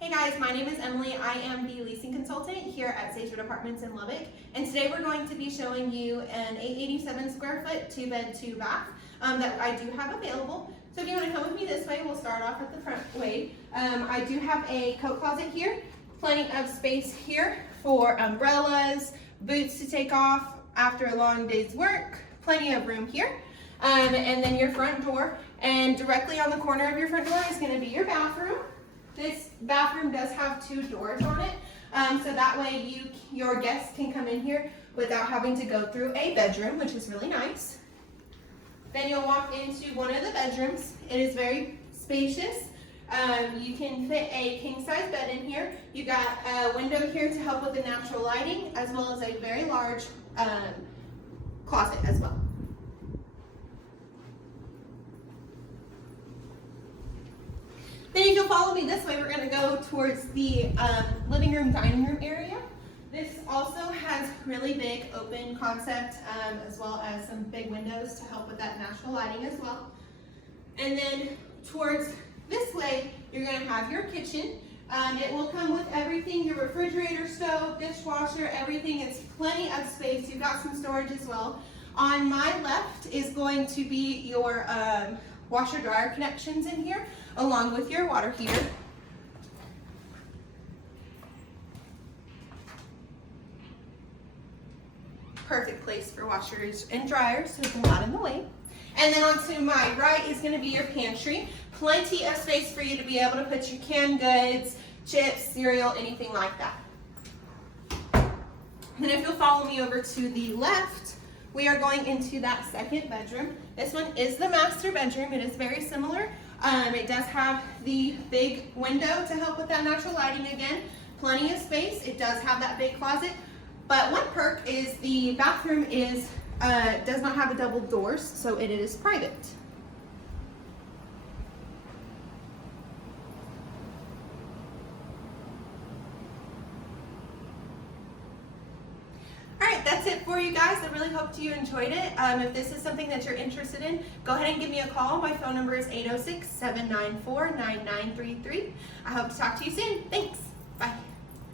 Hey guys, my name is Emily. I am the leasing consultant here at Sagewood Apartments in Lubbock, and today we're going to be showing you an 887 square foot 2-bed, 2-bath that I do have available. So if you want to come with me this way, we'll start off at the front way. I do have a coat closet here, plenty of space here for umbrellas, boots to take off after a long day's work, plenty of room here. And then your front door, and directly on the corner of your front door is going to be your bathroom. This bathroom does have 2 doors on it, so that way your guests can come in here without having to go through a bedroom, which is really nice. Then you'll walk into one of the bedrooms. It is very spacious. You can fit a king-size bed in here. You got a window here to help with the natural lighting, as well as a very large closet as well. Then if you'll follow me this way, we're going to go towards the living room, dining room area. This also has really big open concept, as well as some big windows to help with that natural lighting as well. And then towards this way, you're going to have your kitchen. It will come with everything, your refrigerator, stove, dishwasher, everything. It's plenty of space. You've got some storage as well. On my left is going to be your washer dryer connections in here, along with your water heater. Perfect place for washers and dryers, so it's not in the way. And then on to my right is going to be your pantry. Plenty of space for you to be able to put your canned goods, chips, cereal, anything like that. Then if you'll follow me over to the left, we are going into that second bedroom. This one is the master bedroom. It is very similar. It does have the big window to help with that natural lighting again. Plenty of space. It does have that big closet. But one perk is the bathroom does not have a double doors, so it is private. That's it for you guys. I really hope you enjoyed it. If this is something that you're interested in, go ahead and give me a call. My phone number is 806-794-9933. I hope to talk to you soon. Thanks. Bye.